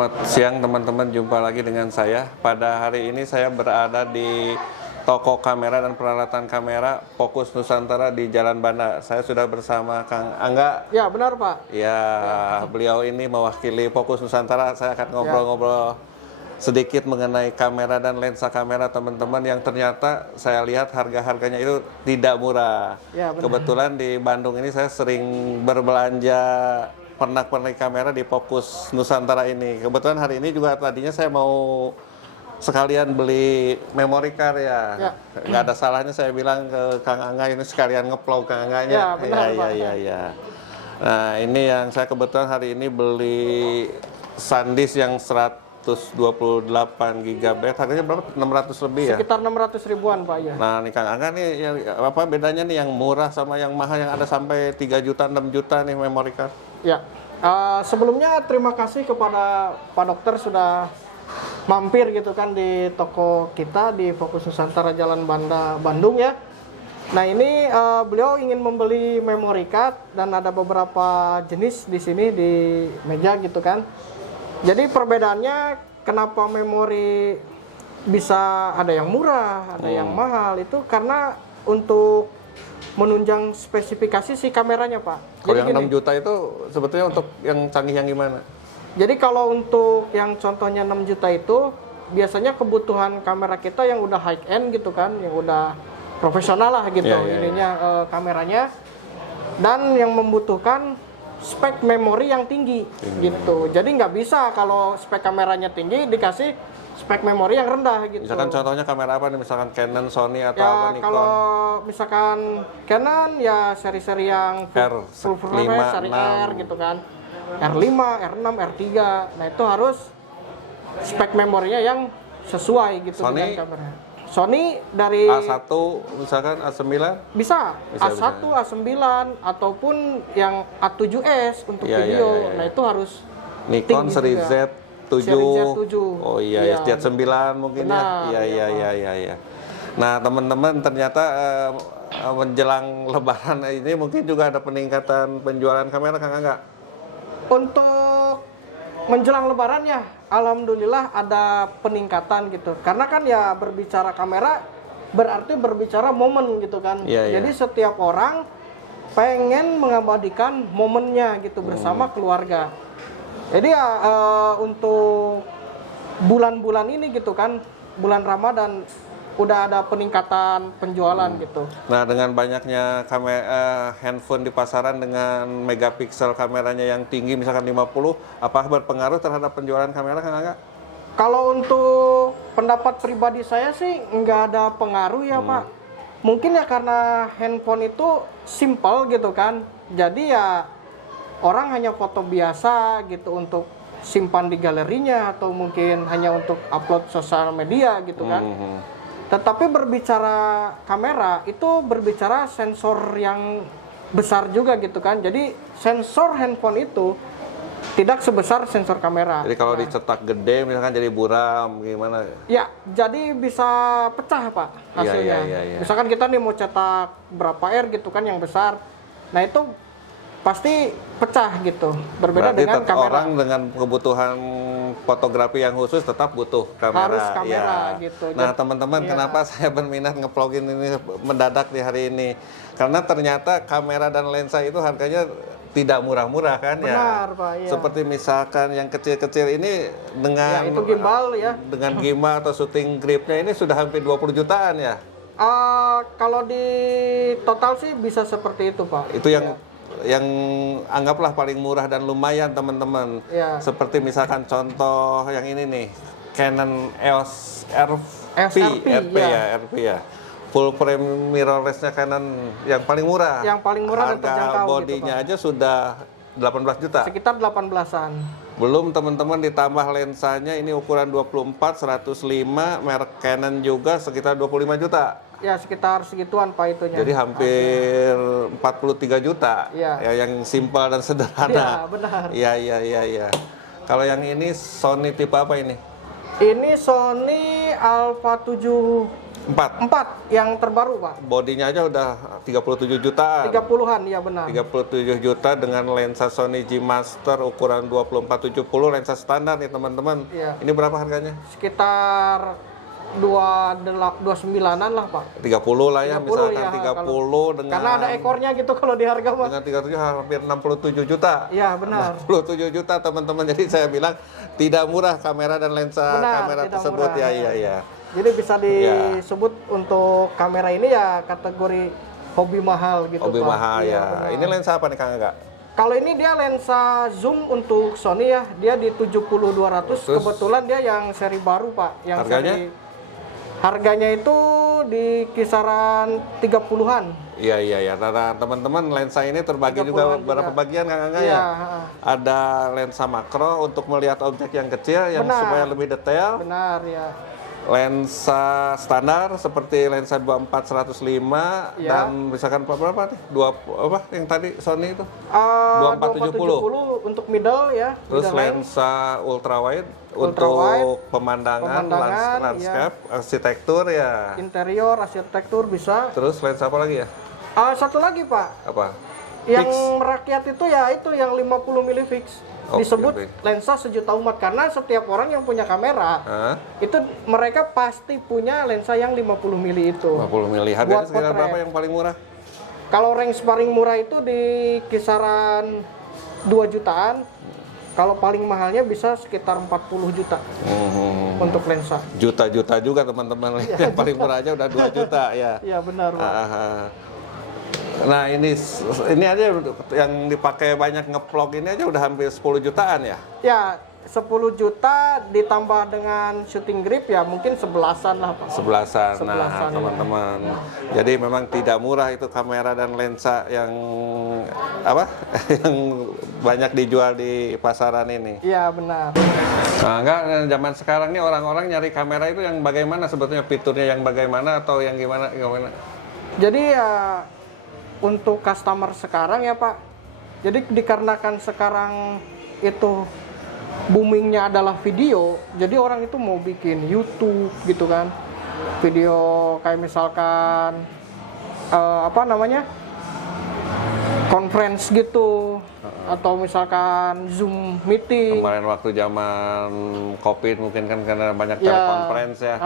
Selamat siang teman-teman, jumpa lagi dengan saya. Pada hari ini saya berada di toko kamera dan peralatan kamera Fokus Nusantara di Jalan Banda. Saya sudah bersama Kang Angga. Ya, benar Pak. Ya, beliau ini mewakili Fokus Nusantara. Saya akan ngobrol-ngobrol sedikit mengenai kamera dan lensa kamera teman-teman yang ternyata saya lihat harga-harganya itu tidak murah. Ya, benar. Kebetulan di Bandung ini saya sering berbelanja pernak-pernik kamera di Fokus Nusantara ini. Kebetulan hari ini juga tadinya saya mau sekalian beli memory card ya. Nggak ada salahnya saya bilang ke Kang Angga ini sekalian nge-vlog Kang Angganya. Ya, benar, Pak. Ya. Nah, ini yang saya kebetulan hari ini beli SanDisk yang 128 GB. Harganya berapa? 600 lebih ya? Sekitar 600 ribuan Pak ya. Nah, nih Kang Angga nih yang apa bedanya nih yang murah sama yang mahal yang ada sampai 3 juta, 6 juta nih memory card? Ya, sebelumnya terima kasih kepada Pak Dokter sudah mampir gitu kan di toko kita di Fokus Nusantara Jalan Banda, Bandung ya. Nah ini beliau ingin membeli memory card dan ada beberapa jenis di sini di meja gitu kan. Jadi perbedaannya kenapa memori bisa ada yang murah, ada yang mahal itu karena untuk menunjang spesifikasi si kameranya Pak. Kalau Jadi yang gini, 6 juta itu sebetulnya untuk yang canggih yang gimana? jadi kalau untuk yang contohnya 6 juta itu biasanya kebutuhan kamera kita yang udah high end gitu kan, yang udah profesional lah gitu ininya kameranya, dan yang membutuhkan spek memori yang tinggi gitu. Jadi nggak bisa kalau spek kameranya tinggi dikasih spek memori yang rendah gitu. Misalkan contohnya kamera apa nih? Misalkan Canon, Sony atau Ya apa Nikon? kalau misalkan Canon ya seri-seri yang full frame seri 6. R gitu kan, R5, R6, R3. Nah itu harus spek memorinya yang sesuai gitu Sony? dengan kamera. Sony dari A1 misalkan A9? bisa A1, A9 ataupun yang A7S untuk video. Nah itu harus Nikon tinggi seri juga. Z7. Seri Z7. Oh iya, Z9 mungkin Benar, ya. Iya. Nah, teman-teman ternyata menjelang Lebaran ini mungkin juga ada peningkatan penjualan kamera Kang Angga. Untuk menjelang Lebaran ya, alhamdulillah ada peningkatan gitu. Karena kan ya berbicara kamera berarti berbicara momen gitu kan. Jadi setiap orang pengen mengabadikan momennya gitu bersama keluarga. Jadi ya untuk bulan-bulan ini gitu kan, bulan Ramadan udah ada peningkatan penjualan gitu. Nah, dengan banyaknya kamera handphone di pasaran dengan megapiksel kameranya yang tinggi misalkan 50, apakah berpengaruh terhadap penjualan kamera Kang Angga? Kalau untuk pendapat pribadi saya sih nggak ada pengaruh ya Pak. Mungkin ya karena handphone itu simple gitu kan. Jadi ya orang hanya foto biasa gitu untuk simpan di galerinya atau mungkin hanya untuk upload sosial media gitu kan. Tetapi berbicara kamera itu berbicara sensor yang besar juga gitu kan. Jadi sensor handphone itu tidak sebesar sensor kamera. Jadi kalau dicetak gede misalkan jadi buram gimana? Ya, jadi bisa pecah Pak hasilnya. Iya. Misalkan kita nih mau cetak berapa R gitu kan yang besar. Nah itu pasti pecah gitu. Berbeda Berarti dengan kamera. Orang dengan kebutuhan fotografi yang khusus tetap butuh kamera. Harus kamera gitu. Nah teman-teman, kenapa saya berminat nge-vlogin ini mendadak di hari ini? Karena ternyata kamera dan lensa itu harganya tidak murah-murah kan. Benar, Pak, iya. Seperti misalkan yang kecil-kecil ini dengan itu gimbal ya. Dengan gimbal atau shooting gripnya ini sudah hampir 20 jutaan ya. Kalau di total sih bisa seperti itu Pak. Itu yang anggaplah paling murah dan lumayan teman-teman. Seperti misalkan contoh yang ini nih, Canon EOS RP ya. Full frame mirrorless-nya Canon yang paling murah. Yang paling murah dan terjangkau. Harga bodinya gitu, aja sudah 18 juta. Sekitar 18-an. Belum teman-teman ditambah lensanya ini ukuran 24 105 merek Canon juga sekitar 25 juta. Ya sekitar segituan Pak itunya. Jadi hampir 43 juta. Ya yang simpel dan sederhana. Iya, benar. Iya. Kalau yang ini Sony tipe apa ini? Ini Sony Alpha 7 4 yang terbaru, Pak. Bodinya aja udah 37 jutaan. 30-an, ya benar. 37 juta dengan lensa Sony G Master ukuran 2470, lensa standar nih teman-teman. Iya. Ini berapa harganya? Sekitar 29-an lah, Pak. 30 lah ya, 30 misalkan ya, 30 dengan Karena ada ekornya gitu kalau di harga, Pak. dengan 37 hampir 67 juta. Iya, benar. 67 juta teman-teman. Jadi saya bilang tidak murah kamera dan lensa Benar, kamera tidak tersebut murah. ya. Iya. Jadi bisa disebut untuk kamera ini ya kategori hobi mahal gitu, Hobi Pak. mahal Iya, ya. benar. Ini lensa apa nih Kang Aga? Kalau ini dia lensa zoom untuk Sony ya, dia di 70-200. Terus? Kebetulan dia yang seri baru, Pak. Yang Harganya? Harganya itu di kisaran 30-an. Iya. Nah, teman-teman lensa ini terbagi juga 30-an beberapa juga. bagian Kang Aga Iya, ya. Ada lensa makro untuk melihat objek yang kecil yang Benar. supaya lebih detail. benar ya. Lensa standar seperti lensa 24-105 Ya. dan misalkan berapa nih? Apa yang tadi Sony itu? 2470 untuk middle ya. Terus middle lens. lensa ultrawide Ultrawide, untuk pemandangan, pemandangan, landscape, arsitektur ya. Interior, arsitektur bisa. Terus lensa apa lagi ya? Satu lagi, Pak. Apa? Yang Fix. merakyat itu ya itu yang 50 mili fix. Oke, Disebut oke. lensa sejuta umat karena setiap orang yang punya kamera Hah? itu mereka pasti punya lensa yang 50 mili itu. 50 mili. Harganya Buat sekitar potret. berapa yang paling murah? Kalau range paling murah itu di kisaran 2 jutaan. Kalau paling mahalnya bisa sekitar 40 juta untuk lensa. Juta-juta juga teman-teman. Yang paling murah aja udah 2 juta ya. Iya benar, Pak. Nah ini aja yang dipakai banyak ngevlog ini aja udah hampir 10 jutaan ya. Ya 10 juta ditambah dengan shooting grip ya mungkin 11-an lah, Pak. 11-an. Nah, 11-an, ya. teman-teman. Jadi memang tidak murah itu kamera dan lensa yang apa? yang banyak dijual di pasaran ini. Iya benar. Nah, enggak zaman sekarang ini orang-orang nyari kamera itu yang bagaimana sebetulnya fiturnya yang bagaimana atau yang gimana? Jadi ya untuk customer sekarang ya, Pak. Jadi dikarenakan sekarang itu boomingnya adalah video, jadi orang itu mau bikin YouTube gitu kan, video kayak misalkan conference gitu, atau misalkan Zoom meeting. Kemarin waktu zaman COVID mungkin kan karena banyak Ya, telekonferensi ya.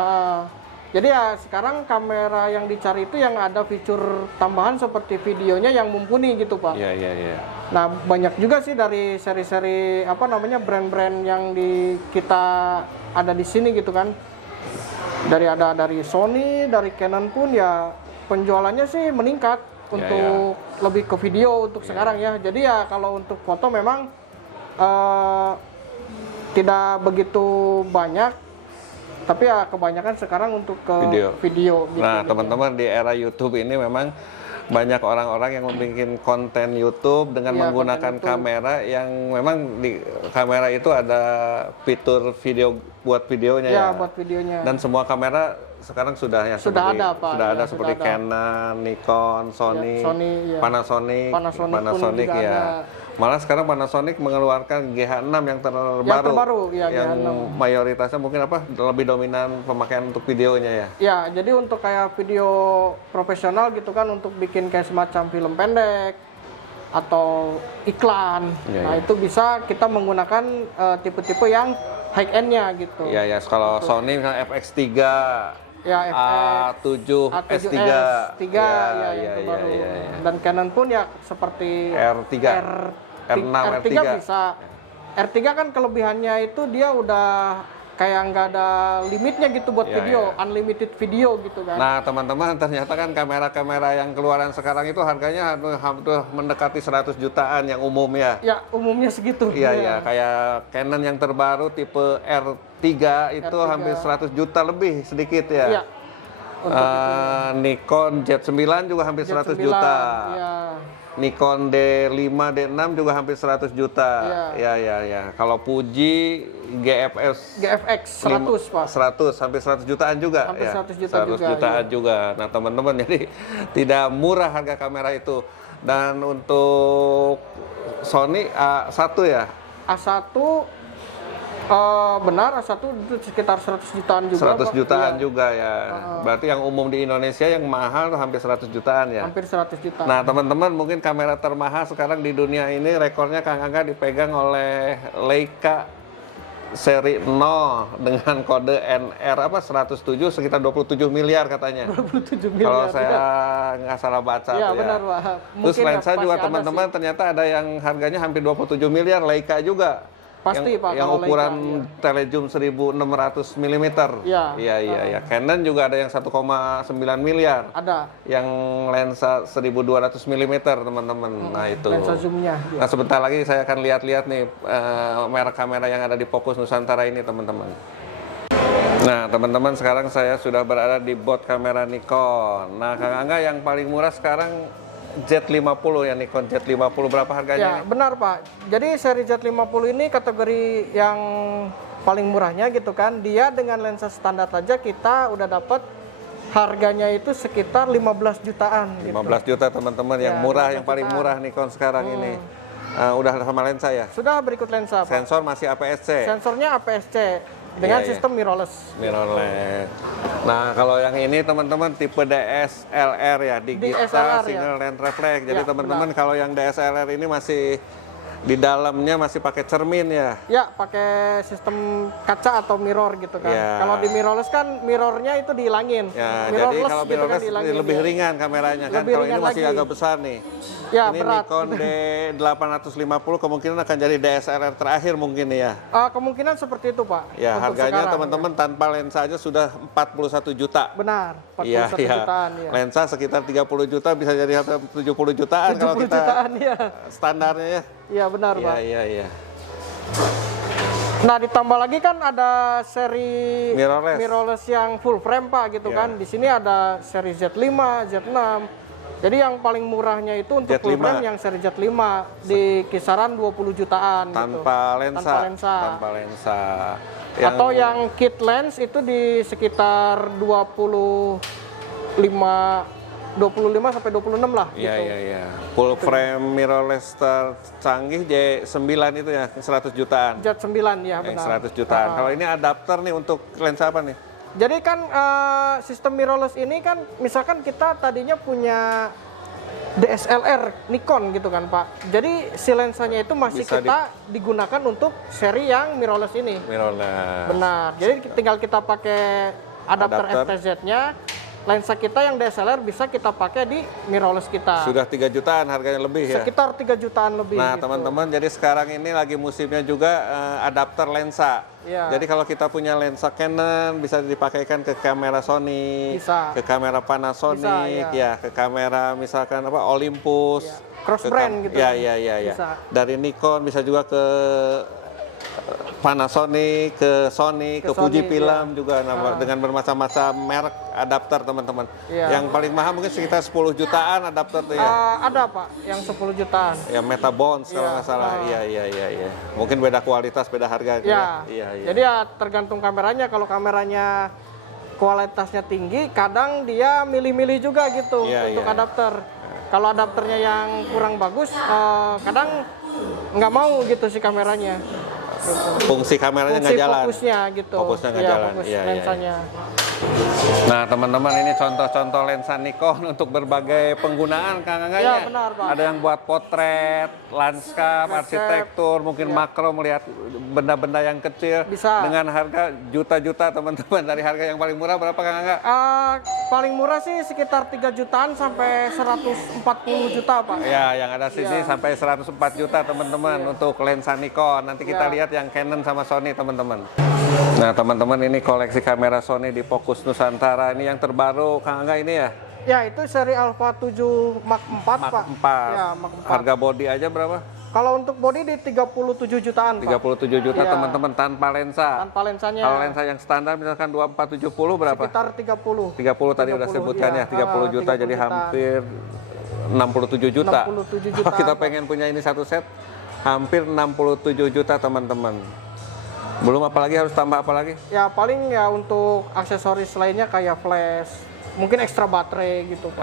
Jadi ya sekarang kamera yang dicari itu yang ada fitur tambahan seperti videonya yang mumpuni gitu, Pak. Iya. Nah, banyak juga sih dari seri-seri brand-brand yang kita ada di sini gitu kan. Dari Sony, dari Canon pun ya penjualannya sih meningkat untuk lebih ke video untuk sekarang ya. Jadi ya kalau untuk foto memang tidak begitu banyak. Tapi ya kebanyakan sekarang untuk ke video gitu. Nah, teman-teman di era YouTube ini memang banyak orang-orang yang membuat konten YouTube dengan menggunakan kamera yang memang di kamera itu ada fitur video buat videonya ya. Buat videonya. Dan semua kamera sekarang sudah ya Sudah ada, Pak. Sudah ada Ya, seperti sudah ada. Canon, Nikon, Sony, Sony, ya. Panasonic pun juga ya. ada. Malah sekarang Panasonic mengeluarkan GH6 yang terbaru, ya, yang GH6. mayoritasnya mungkin lebih dominan pemakaian untuk videonya ya. Ya, jadi untuk kayak video profesional gitu kan, untuk bikin kayak semacam film pendek atau iklan. Nah, itu bisa kita menggunakan tipe-tipe yang high end-nya gitu. Iya, kalau Sony misalnya FX3, Ya, A7, S3. S3 ya, yang terbaru. Dan Canon pun ya seperti R3, R6, R3 bisa. R3 kan kelebihannya itu dia udah kayak nggak ada limitnya gitu buat video, unlimited video gitu kan. Nah, teman-teman, ternyata kan kamera-kamera yang keluaran sekarang itu harganya hampir mendekati 100 jutaan yang umum ya. Ya, umumnya segitu. Iya, kayak Canon yang terbaru tipe R3 itu R3. hampir 100 juta lebih sedikit ya. Iya. Nikon Z9 juga hampir 100 Z9, juta. Iya. Nikon D5, D6 juga hampir 100 juta. Ya. Kalau Fuji GFX 100, Pak. 100, hampir 100 jutaan juga. Hampir ya. 100 juta 100 juga, jutaan juga. Nah, teman-teman, jadi tidak murah harga kamera itu. Dan untuk Sony A1 ya? A1 Benar, satu itu sekitar 100 jutaan juga. 100 Pak. jutaan Iya, juga ya. Berarti yang umum di Indonesia yang mahal hampir 100 jutaan ya. hampir 100 juta. Nah, teman-teman, mungkin kamera termahal sekarang di dunia ini rekornya Kang Angga dipegang oleh Leica seri 0 dengan kode NR 107 sekitar 27 miliar katanya. 27 miliar. Kalau saya nggak salah baca Iya, tuh ya. benar, Pak. Terus Mungkin lensa ya, juga pasti ada teman-teman ternyata ada yang harganya hampir 27 miliar Leica juga. Pasti, yang, Pak, yang kalau ukuran Leica, telezoom 1600 mm. Iya. Iya. Canon juga ada yang 1,9 miliar. Ada. Yang lensa 1200 mm, teman-teman. Nah, itu. Lensa zoomnya. Nah, sebentar lagi saya akan lihat-lihat nih merek kamera yang ada di Fokus Nusantara ini, teman-teman. Nah, teman-teman, sekarang saya sudah berada di bot kamera Nikon. Nah, Kang Angga, yang paling murah sekarang Z50 ya, Nikon Z50, berapa harganya? Ya, benar, Pak. Jadi seri Z50 ini kategori yang paling murahnya gitu kan. Dia dengan lensa standar aja kita udah dapat harganya itu sekitar 15 jutaan gitu. 15 juta, teman-teman, yang Ya, murah, 15 yang paling jutaan. murah Nikon sekarang ini. Udah sama lensa ya? Sudah berikut lensa, Pak. Sensor masih APS-C? Sensornya APS-C dengan Iya, iya. sistem mirrorless. Mirrorless. Nah, kalau yang ini teman-teman tipe DSLR ya, Digital DSLR, Single Lens Reflex. Jadi Ya, teman-teman kalau yang DSLR ini masih di dalamnya masih pakai cermin ya. Ya, pakai sistem kaca atau mirror gitu kan. Ya. Kalau di mirrorless kan mirrornya itu dihilangin. Ya, jadi Mirrorless kalau gitu kan mirrorless dihilangin, lebih ya. ringan kameranya kan. Lebih Kalau ini ringan masih lagi. agak besar nih. Ya, Ini berat. Nikon D850 kemungkinan akan jadi DSLR terakhir mungkin ya. Kemungkinan seperti itu, Pak. Ya, untuk harganya sekarang, teman-teman tanpa lensa aja sudah 41 juta. ya. Benar, 41 Iya, iya. jutaan ya. Lensa sekitar 30 juta bisa jadi sampai 70 jutaan kalau 70 kita jutaan ya. standarnya ya. Iya, benar, Iya, Pak. iya. Nah, ditambah lagi kan ada seri Mirrorless. yang full frame, Pak, gitu Iya. kan. Di sini ada seri Z5, Z6. Jadi yang paling murahnya itu untuk Z5. full frame yang seri Z5 di kisaran 20 jutaan Tanpa gitu. lensa. Tanpa lensa. Tanpa lensa. Atau yang kit lens itu di sekitar 25 sampai 26 lah Iya, gitu. iya. Full frame mirrorless tercanggih J9 itu ya, 100 jutaan. Z9 ya, Yang benar. 100 jutaan. Kalau ini adapter nih untuk lensa apa nih? Jadi kan sistem mirrorless ini kan misalkan kita tadinya punya DSLR Nikon gitu kan, Pak. Jadi si lensanya itu masih Bisa kita digunakan untuk seri yang mirrorless ini. Mirrorless. Benar. Jadi tinggal kita pakai adapter Adapter. FTZ-nya. Lensa kita yang DSLR bisa kita pakai di mirrorless kita. Sudah 3 jutaan harganya lebih ya. Sekitar 3 jutaan lebih. Nah, gitu. teman-teman, jadi sekarang ini lagi musimnya juga adapter lensa. Iya. Jadi kalau kita punya lensa Canon bisa dipakaikan ke kamera Sony, Bisa. ke kamera Panasonic, Bisa, ya, ke kamera misalkan apa Olympus, Iya. Cross ke brand gitu. Ya. Bisa. Dari Nikon bisa juga ke Panasonic, ke Sony, ke Sony, Fujifilm iya. juga dengan bermacam-macam merek adapter, teman-teman. Iya. Yang paling mahal mungkin sekitar 10 jutaan adapter tuh ya. Ada, Pak, yang 10 jutaan. Ya, Meta Bonds kalau Iya. nggak salah. Iya. Mungkin beda kualitas, beda harga. gitu Ya. Iya. Jadi ya tergantung kameranya. Kalau kameranya kualitasnya tinggi, kadang dia milih-milih juga gitu Iya, untuk iya. adapter. Kalau adapternya yang kurang bagus, kadang nggak mau gitu si kameranya. Fungsi kameranya nggak Fungsi jalan. fokusnya gitu. Fokusnya nggak Iya, jalan. fokus Iya. lensanya. Nah, teman-teman, ini contoh-contoh lensa Nikon untuk berbagai penggunaan, Kang Angga. Iya, benar, Pak. Ada yang buat potret, lanskap, arsitektur, mungkin makro, melihat benda-benda yang kecil. Bisa. Dengan harga juta-juta, teman-teman. Dari harga yang paling murah berapa, Kang Angga? Paling murah sih sekitar 3 jutaan sampai 140 juta, Pak. Ya, yang ada sini Iya. sampai 104 juta, teman-teman, untuk lensa Nikon. Nanti kita Iya. lihat yang Canon sama Sony, teman-teman. Nah, teman-teman, ini koleksi kamera Sony di Fokus Nusantara. Ini yang terbaru, Kang Angga, ini ya? Ya, itu seri Alpha 7 Mark 4, Mark Pak. 4. Ya, Mark 4. Harga body aja berapa? Kalau untuk body di 37 jutaan, Pak. 37 juta, Iya. teman-teman, tanpa lensa. Tanpa lensanya. Kalau lensa yang standar misalkan 2470 berapa? Sekitar 30. 30 tadi udah 30, sebutkan iya. ya, 30 juta 30 jadi jutaan. hampir 67 juta. 67 Kalau jutaan, kita Pak. pengen punya ini satu set, hampir 67 juta, teman-teman. Belum, apalagi harus tambah apa lagi? Ya paling ya untuk aksesoris lainnya kayak flash, mungkin ekstra baterai gitu, Pak.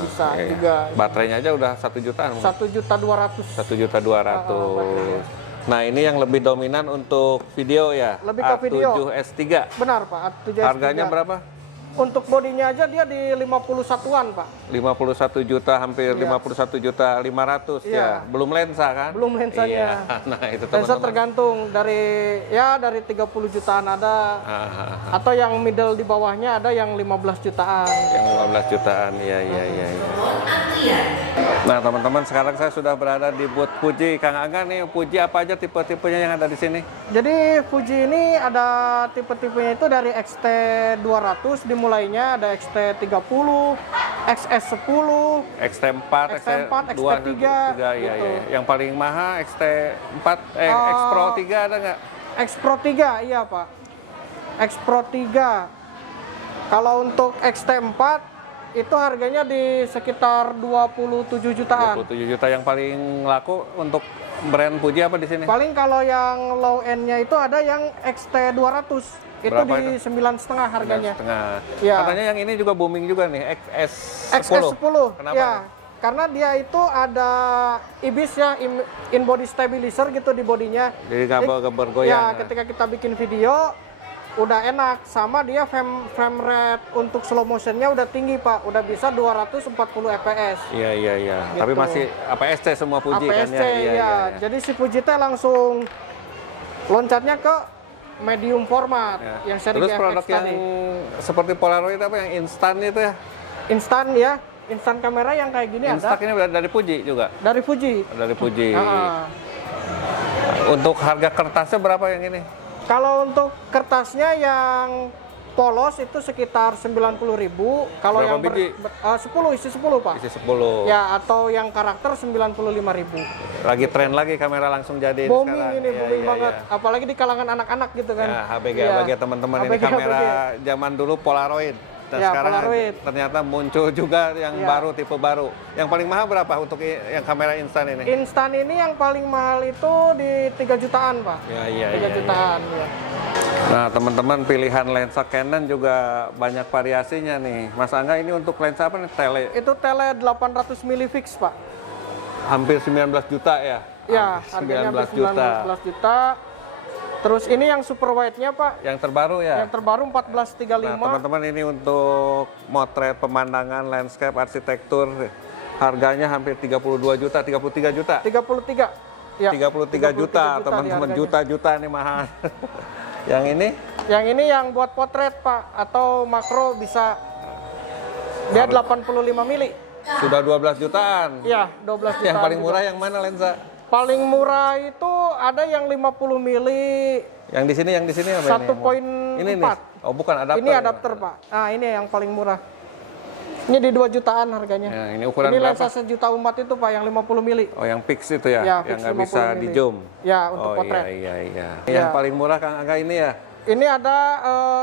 Bisa juga. Baterainya aja udah 1 jutaan. 1.200.000. 1.200.000. baterai. Nah, ini yang lebih dominan untuk video ya. Lebih ke video. A7S3. Benar Pak, A7S3. Harganya berapa? Untuk bodinya aja dia di 51-an Pak. 51 juta, hampir Iya. 51 juta 500 Iya. ya. Belum lensa kan? Belum lensanya. Iya. Nah, itu Lensa teman-teman. tergantung dari 30 jutaan ada, Ah, atau yang middle di bawahnya ada yang 15 jutaan. yang 15 jutaan. Iya, iya, iya. Nah, teman-teman, sekarang saya sudah berada di booth Fuji. Kang Angga nih, Fuji apa aja tipe-tipenya yang ada di sini? Jadi Fuji ini ada tipe-tipenya itu dari XT200 dimulainya, ada XT30, XS10, XT4, XT4, XT2, XT3, iya, iya. gitu. Yang paling mahal XT4, X Pro 3 ada nggak? X Pro 3, iya Pak. X Pro 3. Kalau untuk XT4 itu harganya di sekitar 27 jutaan. 27 juta. Yang paling laku untuk brand Fuji apa di sini? Paling kalau yang low end-nya itu ada yang XT200. Itu Berapa di itu? 9,5 harganya. Setengah. Ya. Katanya yang ini juga booming juga nih, XS10. XS10. Kenapa? Ya. Karena dia itu ada IBIS ya, in body stabilizer gitu di bodinya. Jadi nggak bergoyang. Ya, ketika kita bikin video udah enak, sama dia frame rate untuk slow motionnya udah tinggi Pak, udah bisa 240 fps. Iya, iya, iya. Gitu. Tapi masih APS-C semua Fuji APS-C kan ya? Iya, ya. iya. Jadi si Fuji teh langsung loncatnya ke medium format Ya. yang seri Terus GFX produk yang tadi. seperti Polaroid apa yang instan itu ya? Instan ya, instan kamera yang kayak gini Instax ada ini dari Fuji juga? dari Fuji. Dari Fuji. Ah. Untuk harga kertasnya berapa yang ini? Kalau untuk kertasnya yang polos itu sekitar 90.000. Kalau Berapa yang biji? 10 isi 10 Pak. Isi 10. Ya, atau yang karakter 95.000. Lagi tren lagi kamera langsung jadi Booming sekarang. ini, Iya, booming iya, banget. iya. Apalagi di kalangan anak-anak gitu kan. Ya, HBG, Iya. HBG teman-teman ini HBG. kamera zaman dulu Polaroid. Dan Ya, sekarang Polaroid. ternyata muncul juga yang Ya. baru, tipe baru. Yang paling mahal berapa untuk yang kamera instan ini? Instan ini yang paling mahal itu di 3 jutaan Pak. Ya, iya, 3 iya, jutaan ya. Nah, teman-teman, pilihan lensa Canon juga banyak variasinya nih. Mas Angga, ini untuk lensa apa nih? Tele Itu tele 800 mili fix Pak. hampir 19 juta ya? Ya, Hampir harganya 19 juta. Terus ini yang super wide-nya Pak. Yang terbaru ya? Yang terbaru Nah, 1435. teman-teman, ini untuk motret pemandangan, landscape, arsitektur, harganya hampir 32 juta, 33 juta. 33. Ya. 33 juta, teman-teman, harganya. juta-juta nih mahal. Yang ini Yang ini yang buat potret Pak atau makro bisa. Dia 85 mili. sudah 12 jutaan. Iya, 12 jutaan. Yang paling juga. murah yang mana lensa? Paling murah itu ada yang 50 mili. Yang di sini apa 1.4. ini? Ini nih. Oh, bukan adapter. Ini adapter Pak. Nah, ini yang paling murah. Ini di 2 jutaan harganya. Ya, ini ukuran Ini berapa? lensa sejuta umat itu Pak, yang 50 mili. Oh, yang fix itu ya? Ya, yang fix nggak 50 bisa mili. di zoom? Ya, untuk Oh, potret. iya, iya. Ya. Yang paling murah Kang Angga ini ya? Ini ada,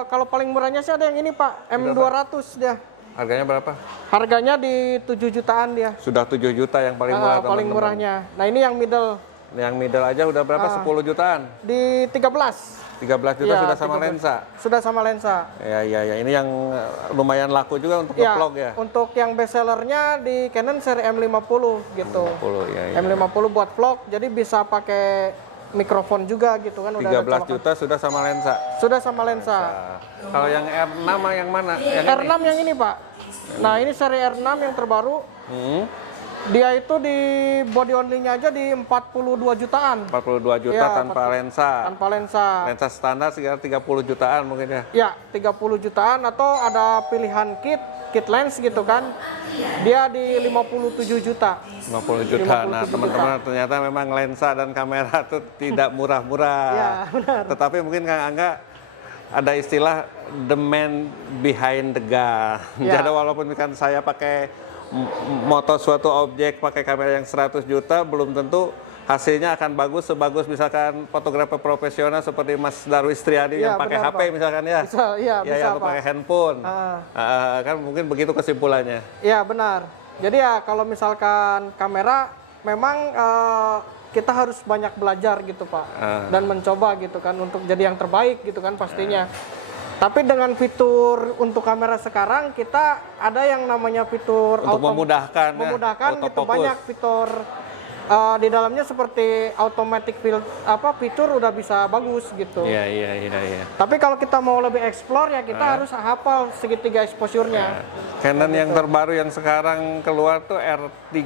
kalau paling murahnya sih ada yang ini Pak, M200 dia. Harganya berapa? Harganya di 7 jutaan dia. Sudah 7 juta yang paling murah, Paling teman-teman. murahnya. Nah, ini yang middle Yang middle aja udah berapa? 10 jutaan? di 13. 13 juta Ya, sudah sama 13. lensa? Sudah sama lensa. Ya, ya, ya. Ini yang lumayan laku juga untuk Ya, nge-vlog ya? untuk yang best sellernya di Canon seri M50 gitu. 10, ya, ya. M50 buat vlog, jadi bisa pakai mikrofon juga gitu kan. Udah ada 13 colokan. juta sudah sama lensa? Sudah sama lensa. Nah, kalau yang R6 yang mana? Yang R6 yang ini Pak. Nah, ini seri R6 yang terbaru. Hmm, Dia itu di body only-nya aja di 42 jutaan 42 juta Ya, tanpa lensa. tanpa lensa. Lensa standar sekitar 30 jutaan mungkin ya? Ya, 30 jutaan atau ada pilihan kit lens gitu kan. Dia di 57 juta. 50 juta. Nah, 57 teman-teman, ternyata memang lensa dan kamera itu tidak murah-murah. Ya, benar. Tetapi mungkin Kang Angga ada istilah the man behind the gun. Ya. Jadi walaupun kan saya pakai moto suatu objek pakai kamera yang 100 juta, belum tentu hasilnya akan bagus sebagus misalkan fotografer profesional seperti Mas Darwis Triadi Ya, yang pakai benar, HP Pak. misalkan ya. Bisa, iya, Ya, bisa, yang Pak. pakai handphone. Ah. Kan mungkin begitu kesimpulannya. Ya, benar. Jadi ya kalau misalkan kamera memang kita harus banyak belajar gitu Pak. Dan mencoba gitu kan untuk jadi yang terbaik gitu kan pastinya. Tapi dengan fitur untuk kamera sekarang kita ada yang namanya fitur Untuk memudahkan ya, memudahkan gitu, autofocus. banyak fitur di dalamnya seperti automatic fitur udah bisa bagus gitu. Iya, iya, iya, iya. Tapi kalau kita mau lebih explore ya kita harus hafal segitiga exposure-nya. Canon yang terbaru yang sekarang keluar tuh R3.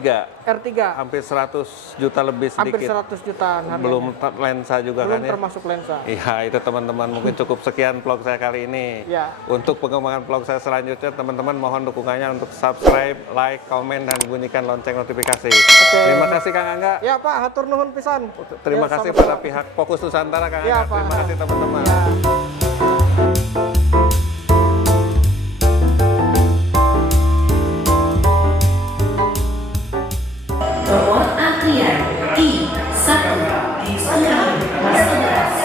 R3 Hampir 100 juta lebih hampir sedikit. 100 jutaan harganya. Belum lensa juga Belum kan ya? termasuk lensa. Iya, itu teman-teman. Mungkin cukup sekian vlog saya kali ini. Ya. Untuk pengembangan vlog saya selanjutnya, teman-teman mohon dukungannya untuk subscribe, like, komen, dan bunyikan lonceng notifikasi. Terima kasih Kang Angga. Ya Pak, hatur nuhun pisan. Terima Ya, kasih sama-sama. pada pihak Fokus Nusantara Kang Ya, Angga. Pak. Terima kasih teman-teman. Ya. Nomor antrian I1 Surabaya 11.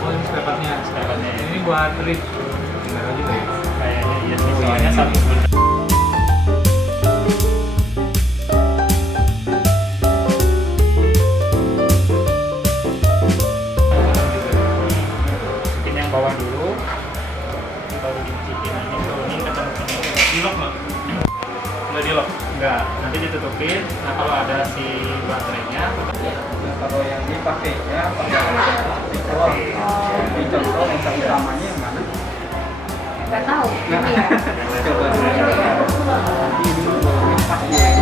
Oh ini skrepernya, ini buat drift benar gitu ya? Kayaknya iya sih, soalnya satu mungkin yang bawah dulu baru dicicipin ini ketemu di lock nggak? Nggak di lock? Nggak, nanti ditutupin. Nah kalau ada si baterainya Kalau yang dipakai ya pakai di contoh lensa utamanya yang mana? Nggak tahu. Ini ya. Coba dulu. Nanti dulu pas di